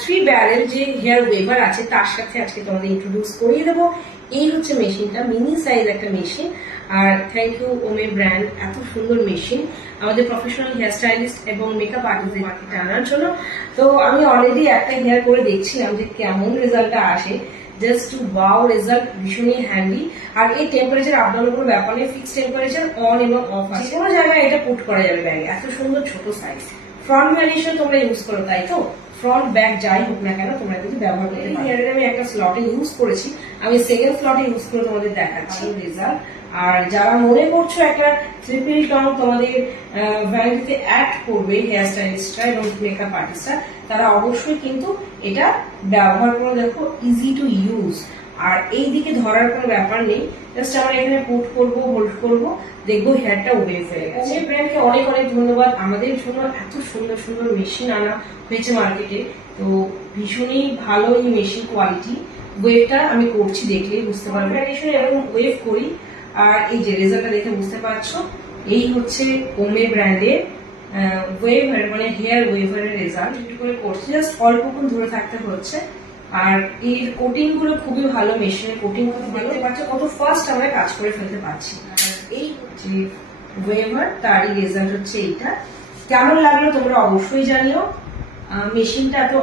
Three barrel যে hair waiver আছে তার সাথে আজকে তোমাদের ইন্ট্রোডিউস করিয়ে দেবো। এই হচ্ছে মেশিনটা, মিনি সাইজ একটা মেশিন। আর থ্যাংক ইউ ওমে ব্র্যান্ড, এত সুন্দর মেশিন আমাদের প্রফেশনাল হেয়ার স্টাইলিস্ট এবং মেকআপ আর্টিস্টদের মার্কেটে আনার জন্য। তো আমি অলরেডি একটা হেয়ার করে দেখছিলাম যে কেমন রেজাল্টটা আসে। জাস্ট টু ওয়াও রেজাল্ট, ভীষণই হ্যান্ডি। আর এই টেম্পারেচার আপ ডাউন কোনো ব্যাপার নেই, ফিক্সড টেম্পারেচার অন এবং অফ আছে, কোনো জায়গায় এটা পুট করা যাবে ব্যাগে। এত সুন্দর ছোট সাইজ। ফ্রন্ট ভ্যারিয়েশন তোমরা ইউজ করো, তাই তো? ফ্রন্ট ব্যাক যাই হোক না কেন তোমরা কিন্তু ব্যবহার করতে পারো। হেয়ারে আমি একটা স্লটে ইউজ করেছি, আমি সেকেন্ড স্লটে ইউজ করে তোমাদের দেখাচ্ছি রেজাল্ট। আর যারা মনে করছো একটা ট্রিপল টন তোমাদের ভ্যানিটিতে অ্যাড করবে হেয়ার স্টাইলিস্টরা এবং মেকআপ আর্টিস্টরা, তারা অবশ্যই কিন্তু এটা ব্যবহার করে দেখো, ইজি টু ইউজ। আর এই দিকে ধরার কোনো ব্যাপার নেই, জাস্ট আমরা এখানে পুট করবো, হোল্ড করবো, দেখবো হেয়ারটা ওয়েভ হয়ে গেছে। এই ব্র্যান্ডকে অনেক অনেক ধন্যবাদ, আমাদের জন্য এত সুন্দর সুন্দর মেশিন আনা হয়েছে মার্কেটে। তো ভীষণই ভালো এই মেশিন কোয়ালিটি। ওয়েভটা আমি করছি, দেখলেই বুঝতে পারবো। ভ্যারিয়েশন এরকম ওয়েভ করি। আর এই যে রেজাল্টটা দেখে বুঝতে পারছো, এই হচ্ছে ওমে ব্র্যান্ডের ওয়েভার, মানে হেয়ার ওয়েভারের রেজাল্ট। একটু করে করছি, জাস্ট অল্পক্ষণ ধরে থাকতে হচ্ছে। আর এর কোটিং গুলো খুবই ভালো, মেশিনের কোটিং গুলো দেখতে পাচ্ছ কত ফাস্ট আমরা কাজ করে ফেলতে পারছি। এই হচ্ছে ওয়েভার, তারই রেজাল্ট হচ্ছে এইটা। কেমন লাগলো তোমরা অবশ্যই জানিও। মেশিনটা এত